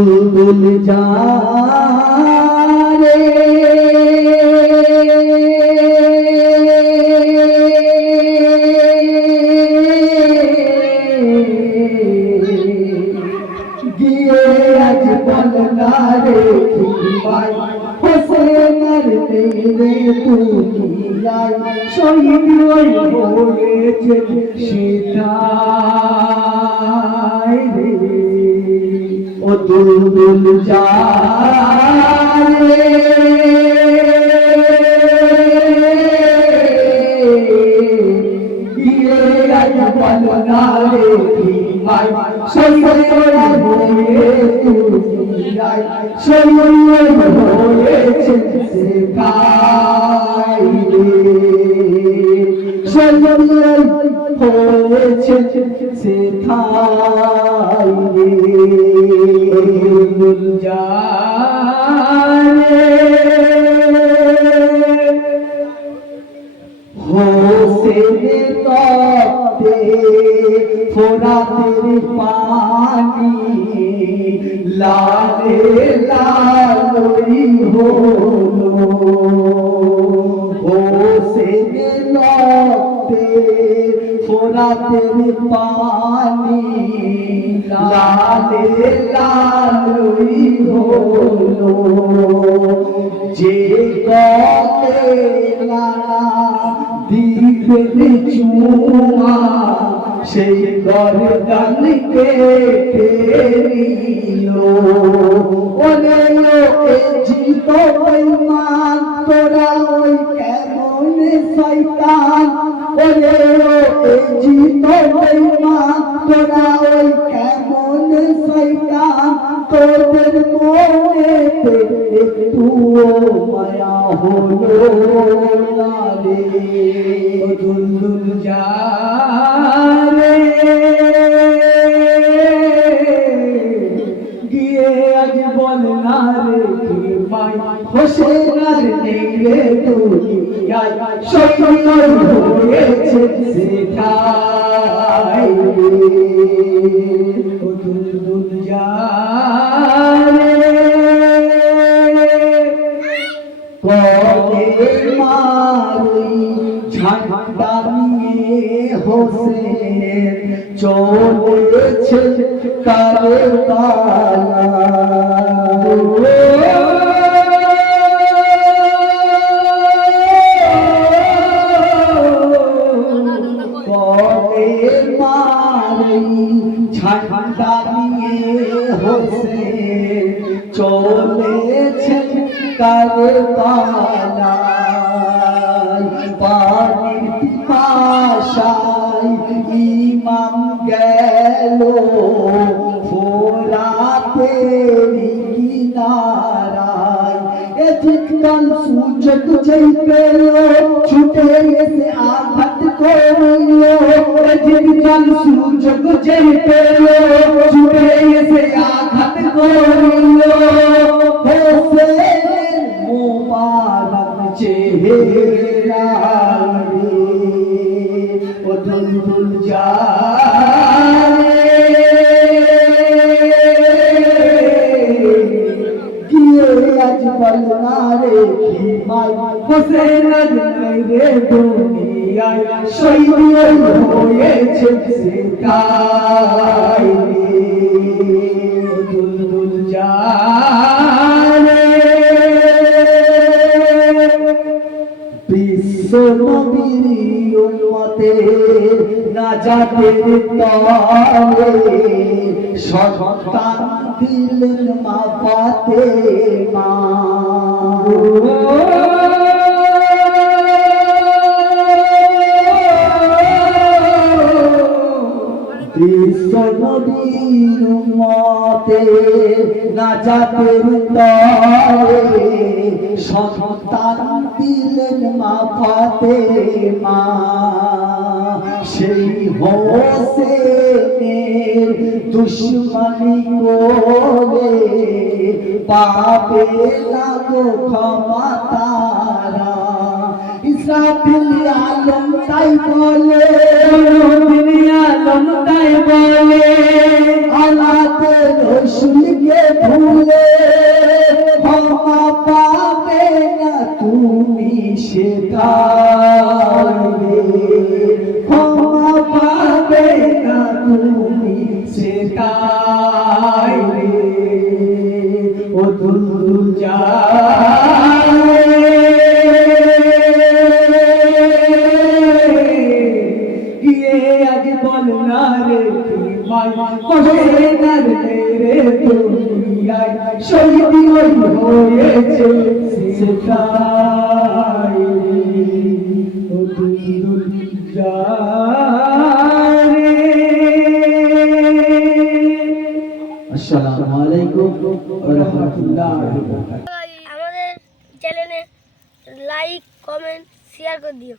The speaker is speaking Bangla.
বুলবুল যা রে গিয়ে আজ বলনা রে ভাই হোসেনের নেই রে তুমি শহীদ ওই ও দুলদুল যায় গিয়ে আজ বলনা রে ভাই শহীদ হয়ে তুমি লাই শহীদ হয়েছে সে ঠাই হোসেনে তপ্তে ফোরাতের পানি লালে লালই হলো হোসেনে তপ্তে ফোরাতের পানি লালে লালই হলো যে গলে লালা দিবে চুমা সেই গরদান কেটে নিল। ওরে এ জিত বেঈমান, তোরা ওই কেমন শয়তান? ওরে এ জিত বেঈমান, তোরা ওই কেমন শয়তান? তোদের মনেতে একটুও মায়া হলো না রে। গিয়ে আজ বল না রে কি পাই হোসেন আর নেই রে দুনিয়ায় হয়েছে সেটাই রে। ও দুলদুল যারে কলে মারি ঝান্ডা নিয়ে হোসেন চলেছে কারে মারি ঝান্ডা নিয়ে হোসেন চলেছে কারে পানির এ চিৎকাল সূর্য যেই পেল, ছুটে এসে আঘাত করল। এ চিৎকাল সূর্য যেই পেল, ছুটে এসে আঘাত করল। হোসেনের মোবারক চেহারা গিয়ে আজ বলনা রে কি মাই হোসেন রে দুনিয়ায় শহীদ হয়েছে সেটাই রে দুলদুল জানে বিশ্ব নবীর উম্মতে নাজাতের তরে সন্তান দিলেন মা। পাতে মা বিশ্ব নবীর মতে নাজাতের তরে সন্তান দিলেন মা মা। সেই হোসেনের দুশ্মনী করে পাবে লাগো ক্ষমা তারা। ইসরাফিল আলম তাই বলে আলম তাই বলে শহীদ হয়েছে সেটাই ও দুল আসসালামু আলাইকুম ওয়া রাহমাতুল্লাহি আমাদের চ্যানেলে লাইক কমেন্ট শেয়ার করে দিও।